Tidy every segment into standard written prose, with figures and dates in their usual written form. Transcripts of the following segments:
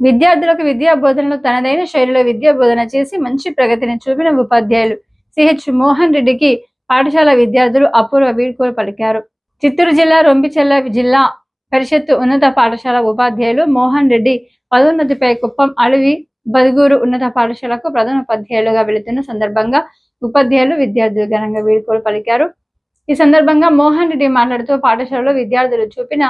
విద్యార్థులకు విద్యా బోధనలో తనదైన శైలిలో విద్యా బోధన చేసి మంచి ప్రగతిని చూపిన ఉపాధ్యాయులు సిహెచ్ మోహన్ రెడ్డికి పాఠశాల విద్యార్థులు అపూర్వ వీడ్కోలు పలికారు. చిత్తూరు జిల్లా రొంపిచెర్ల జిల్లా పరిషత్తు ఉన్నత పాఠశాల ఉపాధ్యాయులు మోహన్ రెడ్డి పదోన్నతిపై కుప్పం అడవి బదుగూరు ఉన్నత పాఠశాలకు ప్రధానోపాధ్యాయులుగా వెళుతున్న సందర్భంగా ఉపాధ్యాయులు విద్యార్థులు ఘనంగా వీడ్కోలు పలికారు. ఈ సందర్భంగా మోహన్ రెడ్డి మాట్లాడుతూ పాఠశాలలో విద్యార్థులు చూపిన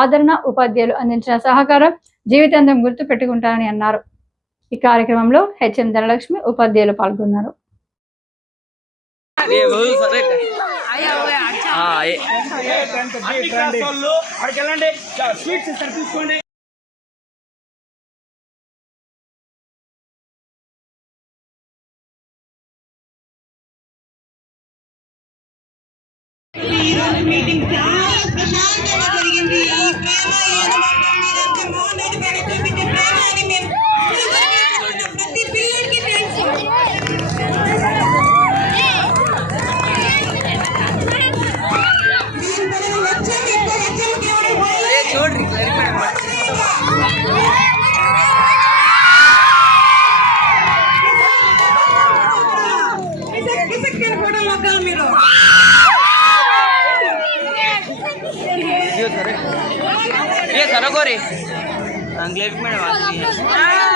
ఆదరణ, ఉపాధ్యాయులు అందించిన సహకారం జీవితాంతం గుర్తు పెట్టుకుంటారని అన్నారు. ఈ కార్యక్రమంలో హెచ్ఎం ధనలక్ష్మి ఉపాధ్యాయులు పాల్గొన్నారు. మీటింగ్ చాలా ప్రశాంతంగా జరిగింది. ప్రతి పిల్లలకి చూడండి కూడా మొక్కలు మీరు ये सरो को रे अंग्रेजी में बात की है।